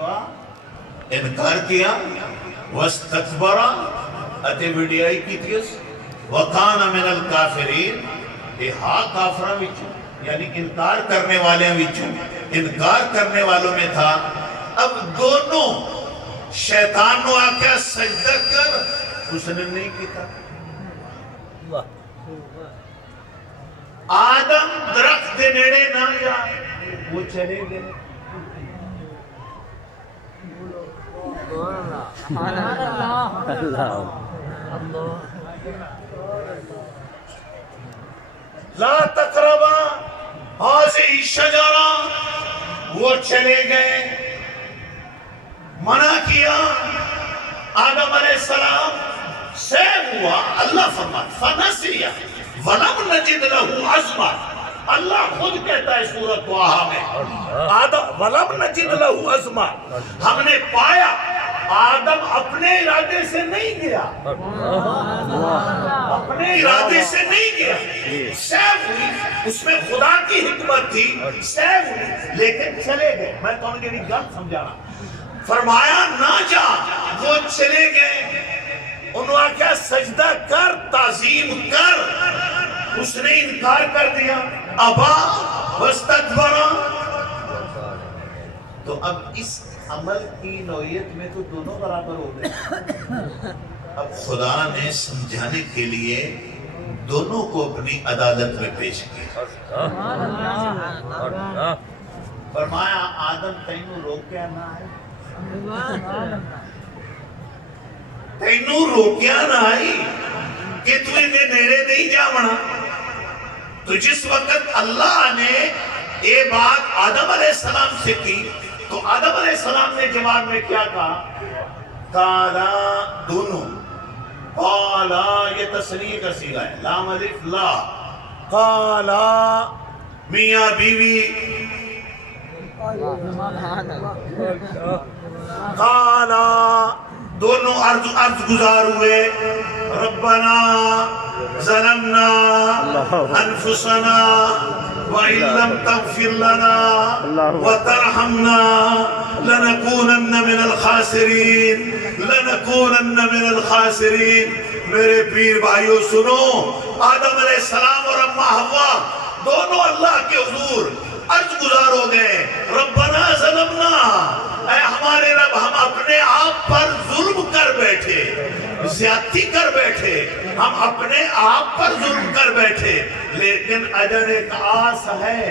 انکار کیا واستکبر اتے وڈیائی کی تیس وکان من الکافرین ہا کافرہ وچوں یعنی انکار کرنے والے وچوں انکار کرنے والوں میں تھا۔ اب دونوں شیطان نو آکھیا سجدہ کر، اس نے نہیں کیتا۔ آدم درخت دے نیڑے نہ جا، وہ چلے گئے۔ لا تقربا هذه الشجرہ، وہ چلے گئے، منع کیا۔ آدم علیہ السلام سے ہوا، اللہ فرمائے فنسی ولم نجد له عزما، اللہ خود کہتا ہے سورۃ طٰہٰ میں آدم ولم نجد له عزما، ہم نے پایا آدم اپنے ارادے سے نہیں گیا، اپنے ارادے سے نہیں گیا، سیو ہوئی، اس میں خدا کی حکمت تھی، سیو ہوئی، لیکن چلے گئے۔ میں تو ان کے لیے گل سمجھا رہا، فرمایا نہ جا، وہ چلے گئے، انہوں نے کہا سجدہ کر، تعظیم کر، اس نے انکار کر دیا، ابا واستکبر۔ تو اب اس عمل کی نوعیت میں تو دونوں برابر ہو گئے۔ اب خدا نے سمجھانے کے لیے دونوں کو اپنی عدالت میں پیش کیا۔ فرمایا آدم تینوں روکیا نہ آئی، تینوں روکیا نہ آئی کہ تو انہیں نیڑے نہیں جاونا۔ تو جس وقت اللہ نے یہ بات آدم علیہ السلام سے کی تو آدم علیہ السلام نے جواب میں کیا کہا؟ قالا، دونوں، قالا یہ تصنیع کا صیغہ ہے، لام الف لا، قالا میاں بیوی، قالا دونوں عرض گزار ہوئے، ربنا ظلمنا انفسنا وَإِن لَمْ تَغْفِرْ لَنَا وَتَرْحَمْنَا لَنَكُونَنَّ مِنَ الْخَاسِرِينَ لَنَكُونَنَّ مِنَ الْخَاسِرِينَ۔ میرے پیر بھائیو سنو، آدم علیہ السلام اور اماں حوا دونوں اللہ کے حضور عرض گزار ہو گئے، ربنا ظلمنا، اے ہمارے رب ہم اپنے آپ پر ظلم کر بیٹھے، زیادتی کر بیٹھے، ہم اپنے آپ پر ظلم کر بیٹھے، لیکن اجر ایک آس ہے،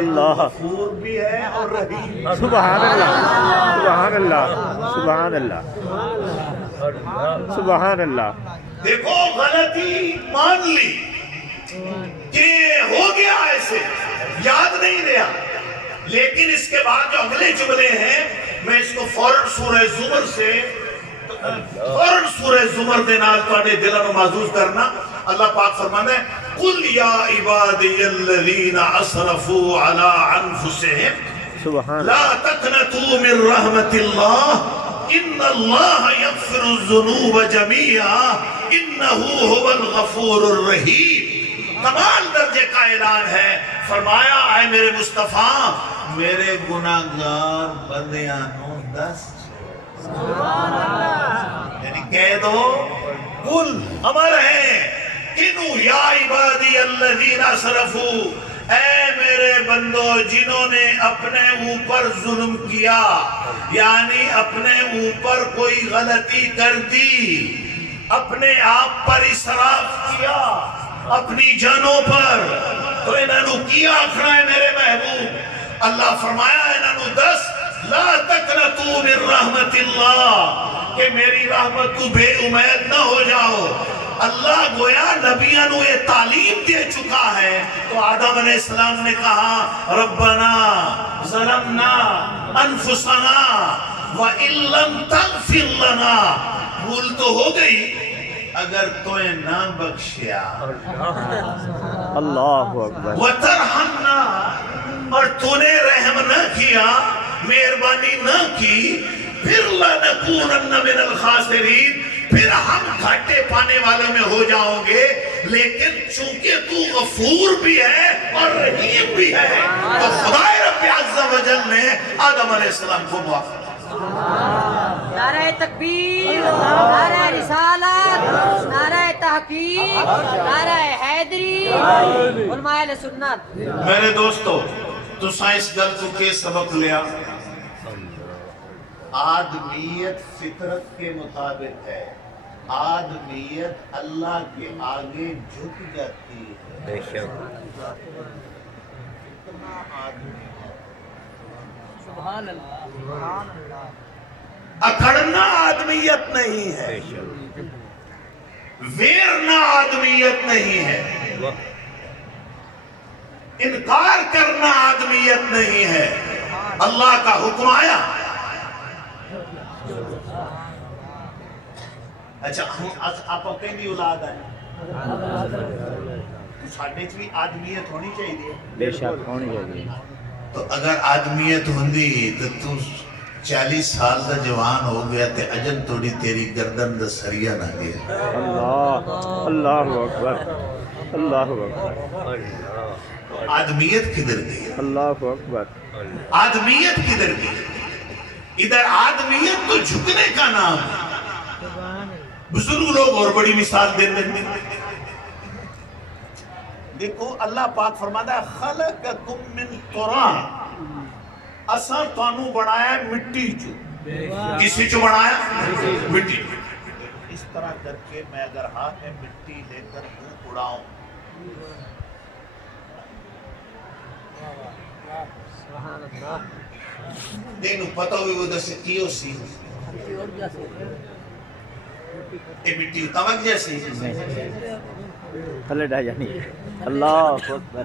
اللہ غفور بھی ہے اور رحیم۔ سبحان اللہ، سبحان اللہ، سبحان اللہ، سبحان اللہ۔ دیکھو غلطی مان لی کہ ہو گیا ایسے، یاد نہیں رہا، لیکن اس کے بعد جو اگلے جملے ہیں میں اس کو فوراً سورہ زمر سے فوراً سورہ زمر دے نال تواڈے دلاں نوں محظوظ کرنا۔ اللہ پاک فرماتا ہے قل یا عبادی الذین اسرفوا علی انفسہم لا تقنطوا من رحمت اللہ ان اللہ یغفر الذنوب جميعا انہ هو الغفور الرحیم۔ کمال درجے کا اعلان ہے، فرمایا اے میرے مصطفیٰ میرے گناہگار بندیاں نوں دس، یعنی کہہ دو قل امر ہے کنو یا عبادی الذین اسرفوا، اے میرے بندو جنہوں نے اپنے اوپر ظلم کیا، یعنی اپنے اوپر کوئی غلطی کر دی، اپنے آپ پر اسراف کیا، اپنی جانوں پر، تو انہوں نے کیا آخرا ہے میرے محبوب۔ اللہ فرمایا انہوں نے دس لا تقنطوا من رحمت اللہ، کہ میری رحمت تو بے امید نہ ہو جاؤ۔ اللہ گویا نبیوں نے یہ تعلیم دے چکا ہے، تو آدم علیہ السلام نے کہا ربنا ظلمنا انفسنا وَإِن لَمْ تَغْفِرْ لَنَا، بھول تو ہو گئی اگر تویں نہ بخشیا، اللہ اکبر، وَتَرْحَمْنَا، اور تو نے رحم نہ کیا، مہربانی نہ کی، پھر لَنَكُونَنَّ مِنَ الْخَاسِرِينَ، پھر ہم گھاٹے پانے والوں میں ہو جاؤں گے۔ لیکن چونکہ تو غفور بھی ہے اور رحیم بھی ہے، تو خدا رب رب عز و جل نے آدم علیہ السلام کو معاف کیا۔ نعرہ تکبیر، نعرہ رسالت، نعرہ تحقیق، نعرہ حیدری، علماء اہل سنت۔ میرے دوستو تو سائنس دل کو کے سبق لیا، آدمیت فطرت کے مطابق ہے، آدمیت اللہ کے آگے جھک جاتی ہے۔ بے شک سبحان اللہ۔ اکڑنا آدمیت نہیں ہے، بے شک ویرنا آدمیت نہیں ہے، انکار کرنا آدمیت نہیں ہے۔ اللہ کا حکم آیا، اچھا آپ اپنے بھی اولاد آئے تو ساڑھے بھی آدمیت ہونی چاہیے۔ بے شک ہونی چاہیے۔ تو اگر آدمیت ہوندی تو 40 سال دا جوان ہو گیا تے اجل توڑی تیری گردن دا سریا نہ گیا۔ اللہ اللہ اکبر اللہ اکبر آدمیت کدھر گئی؟ اللہ اکبر آدمیت کدھر گئی؟ ادھر آدمیت تو جھکنے کا نام ہے۔ بزرگ لوگ اور بڑی مثال دے دیں۔ دیکھو اللہ پاک فرماتا ہے خلقکم من تراب، اساں تانوں بنایا ہے مٹی چو۔ کسی چو بنایا؟ مٹی۔ اس طرح کر کے میں اگر ہاتھ میں مٹی لے کر دھوپ اڑاؤں، دینو پتہ ہوئی وہ دس کیوں سی اے مٹی تمک جیسی تھلے ڈا جانی۔ اللہ اکبر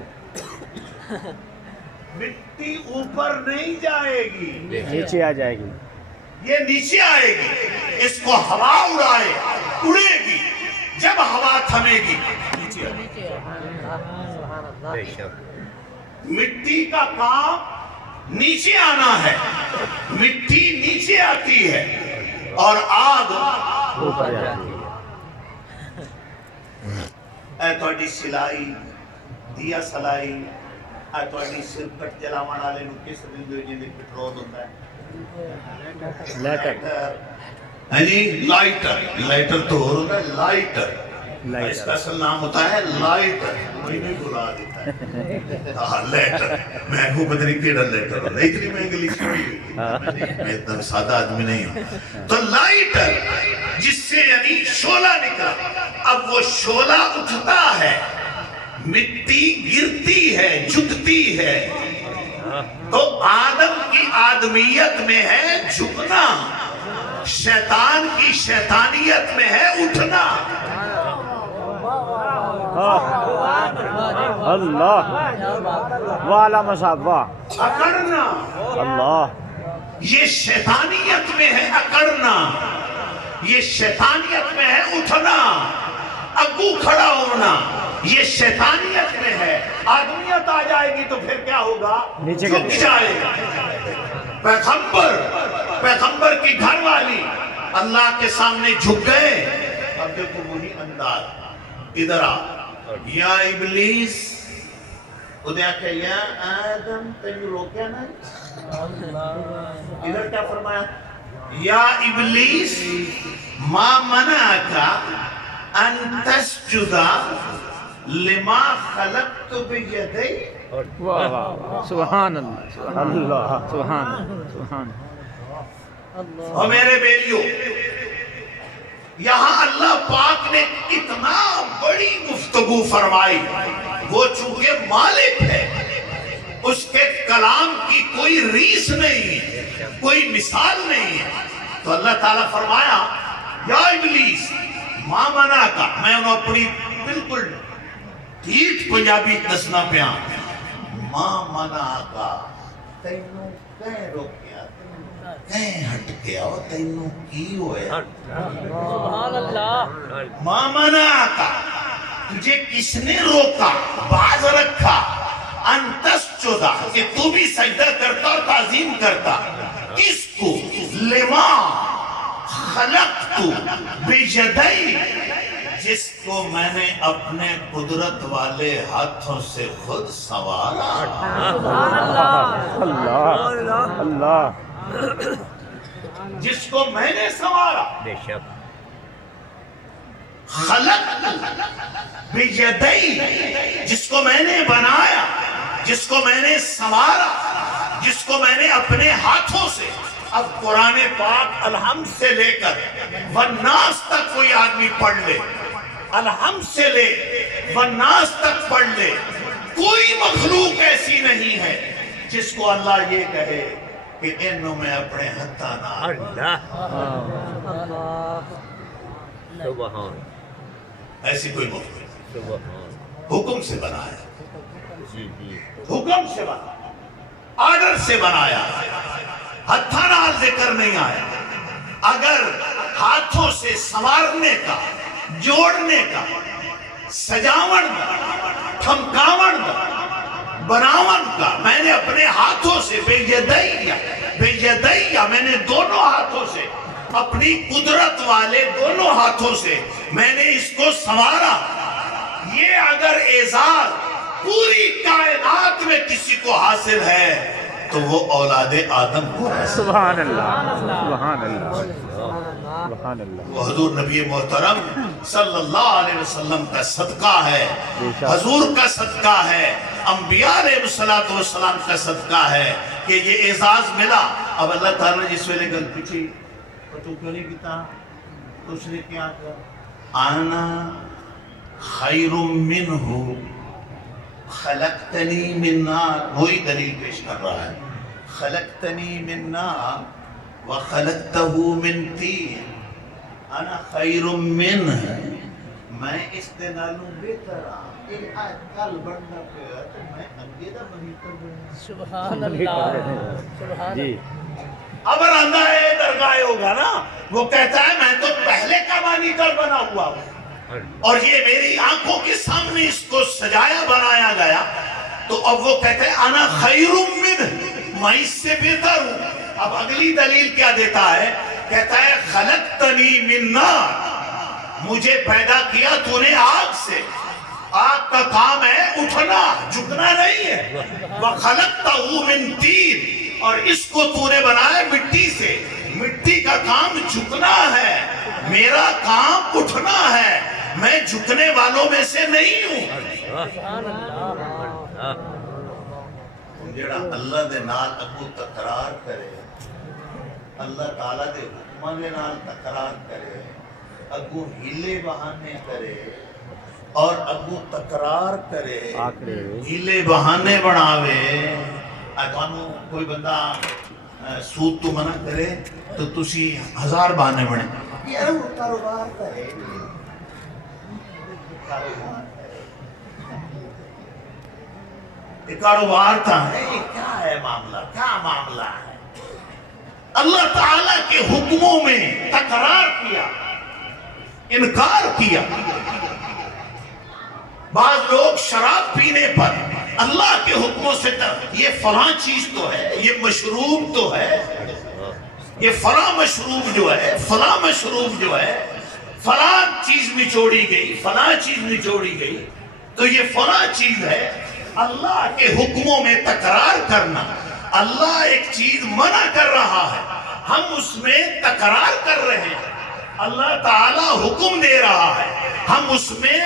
مٹی اوپر نہیں جائے گی، نیچے آ جائے گی۔ یہ نیچے آئے گی، اس کو ہوا اڑائے اڑے گی، جب ہوا تھمے گی نیچے آئے گی۔ بے شک مٹی کا کام نیچے آنا ہے، مٹی نیچے آتی ہے اور آگ اوپر جاتی ہے۔ اے توڑی سلائی دیا سلائی، اے توڑی سرکٹ جلاوان آلے نو کس دن جو جن پٹرول ہوتا ہے لیٹر ہے جی، لائٹر تو ہو رہا ہے لائٹر، اس کا اصل نام ہوتا ہے لائٹر، کوئی نہیں بلا دیتا ہے ہاں لیٹر، میں کو پتہ نہیں کیڑا لیٹر ہوتا ہے، اتنی میں انگلیش میں اتنا سادہ آدمی نہیں ہوں۔ تو لائٹر جس سے یعنی شعلہ نکلا، اب وہ شعلہ اٹھتا ہے، مٹی گرتی ہے، جھکتی ہے، تو آدم کی آدمیت میں ہے جھکنا، شیطان کی شیطانیت میں ہے اٹھنا۔ اللہ والا مصاب واہ اکڑنا، اللہ یہ شیطانیت میں ہے اکڑنا، یہ شیطانیت میں ہے اٹھنا، اگو کھڑا ہونا، یہ شیطانیت میں ہے۔ آدمیت آ جائے گی تو پھر کیا ہوگا؟ نیچے جھک جائے گا۔ پیغمبر کی گھر والی اللہ کے سامنے جھک گئے۔ اب دیکھو وہی انداز، ادھر آ یا ابلیس، خدا کہ یا آدم تیوں روکیا نا، ادھر کیا فرمایا؟ یا ابلیس ما منعکا ان تسجد لما خلقت بیدی۔ واہ واہ سبحان اللہ اللہ سبحان سبحان اور میرے بیلیوں، یہاں اللہ پاک نے اتنا بڑی گفتگو فرمائی، وہ چونکہ مالک ہے، اس کے کلام کی کوئی ریس نہیں ہے، کوئی مثال نہیں ہے، تو اللہ تعالیٰ فرمایا یا ابلیس ماں منا کا، میں انہوں اپنی بالکل ٹھیک پنجابی دسنا پیا، ماں منا کا تینوں کہیں روکیا، کہیں ہٹ گیا ہو، تینوں کی ہوئے سبحان اللہ۔ ماں منا کا، تجھے کس نے روکا، باز رکھا، انتس چودہ کہ تو بھی سجدہ کرتا اور تعظیم کرتا، کس کو؟ لما خلقتو بیجدئی، جس کو میں نے اپنے قدرت والے ہاتھوں سے خود سنوارا، اللہ اللہ جس کو میں نے سنوارا، بے شک خلقت بیدی، جس کو میں نے بنایا، جس کو میں نے سنوارا، جس کو میں نے اپنے ہاتھوں سے۔ اب قرآن پاک الحمد سے لے کر والناس تک کوئی آدمی پڑھ لے، الحمد سے لے والناس تک پڑھ لے، کوئی مخلوق ایسی نہیں ہے جس کو اللہ یہ کہے کہ انہوں میں اپنے ہتھا نہ۔ اللہ سبحان ایسی کوئی مخلوق سبحان حکم سے بنایا، جی جی حکم سے بنایا، آرڈر سے بنایا، ہتھا نال ذکر نہیں آیا۔ اگر ہاتھوں سے سنوارنے کا، جوڑنے کا، سجاون کا، تھمکاون کا، بناون کا، میں نے اپنے ہاتھوں سے بیدیا میں نے دونوں ہاتھوں سے، اپنی قدرت والے دونوں ہاتھوں سے میں نے اس کو سنوارا۔ یہ اگر اعزاز پوری کائنات میں کسی کو حاصل ہے تو وہ اولاد آدم کو ہے۔ سبحان اللہ سبحان اللہ سبحان اللہ۔ وہ حضور نبی محترم صلی اللہ علیہ وسلم کا صدقہ ہے، حضور کا صدقہ ہے، انبیاء علیہ السلام کا صدقہ ہے کہ یہ اعزاز ملا۔ اب اللہ تعالیٰ نے جس ویلے گل پوچھی تو کیوں نہیں کیتا، تو اس نے کیا کہا، انا خیر منہ خلقتنی من نار، وہی دلیل پیش کر رہا ہے، خلقتنی من نار وخلقتہ من طین، انا خیر منہ، میں اس دے نالوں بہتر ہاں۔ یہ آیت کل بڑھنا پیا تو میں اگے دا بنی کر دوں۔ سبحان اللہ سبحان جی اب رندہ ہے درگاہ ہوگا نا، وہ کہتا ہے میں تو پہلے کا بانی کر بنا ہوا ہوں، اور یہ میری آنکھوں کے سامنے اس کو سجایا بنایا گیا، تو اب وہ کہتے ہیں انا خیر منہ، میں اس سے بہتر ہوں۔ اب اگلی دلیل کیا دیتا ہے، کہتا ہے خلقتنی من نار، مجھے پیدا کیا تو نے آگ سے، آگ کا کام ہے اٹھنا، جھکنا نہیں ہے، وَخَلَقْتَهُ مِن طِينٍ، اور اس کو تو نے بنایا مٹی سے، مٹی کا کام جھکنا ہے، میرا کام اٹھنا ہے، میں جھکنے والوں میں سے نہیں ہوں۔ جڑا اللہ دے نال اگو تقرار کرے، اللہ تعالیٰ دے حکمہ دے نال تقرار کرے، اگو ہیلے بہانے کرے اور اگو تقرار کرے، ہیلے بہانے بناوے۔ اتوانو کوئی بندہ سود تو منع کرے تو تسی 1000 بہانے بنے، یار وہ کاروبار کرے، یہ کاروبار تھا، یہ کیا ہے معاملہ، کیا معاملہ ہے؟ اللہ تعالیٰ کے حکموں میں تکرار کیا، انکار کیا۔ بعض لوگ شراب پینے پر اللہ کے حکموں سے یہ فلاں چیز تو ہے، یہ مشروب تو ہے، یہ فلاں مشروب جو ہے، فلاں مشروب جو ہے، فلاں چیز نچوڑی گئی، فلاں چیز نچوڑی گئی، تو یہ فلاں چیز ہے۔ اللہ کے حکموں میں تکرار کرنا، اللہ ایک چیز منع کر رہا ہے، ہم اس میں تکرار کر رہے ہیں، اللہ تعالیٰ حکم دے رہا ہے، ہم اس میں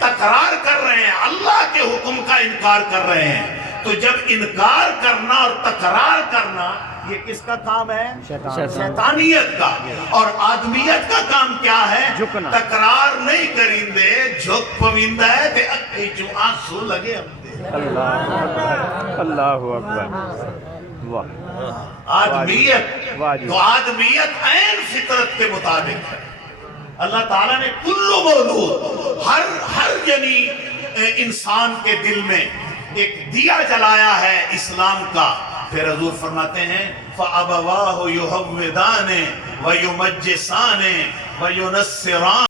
تکرار کر رہے ہیں، اللہ کے حکم کا انکار کر رہے ہیں۔ تو جب انکار کرنا اور تکرار کرنا، یہ کس کا کام ہے؟ شیطانیت کا۔ اور آدمیت کا کام کیا ہے؟ جھکنا۔ تکرار نہیں کریں دے، جھک پویندہ ہے تے اکھی جو آنسو لگے ہم دے۔ اللہ اکبر اللہ اکبر، واہ آدمیت تو آدمیت عین فطرت کے مطابق ہے۔ اللہ تعالیٰ نے کلو مولود، ہر یعنی انسان کے دل میں ایک دیا جلایا ہے اسلام کا۔ پھر حضور فرماتے ہیں فَأَبَوَاهُ يُحَوِّدَانِ وَيُمَجِّسَانِ وَيُنَصِّرَانِ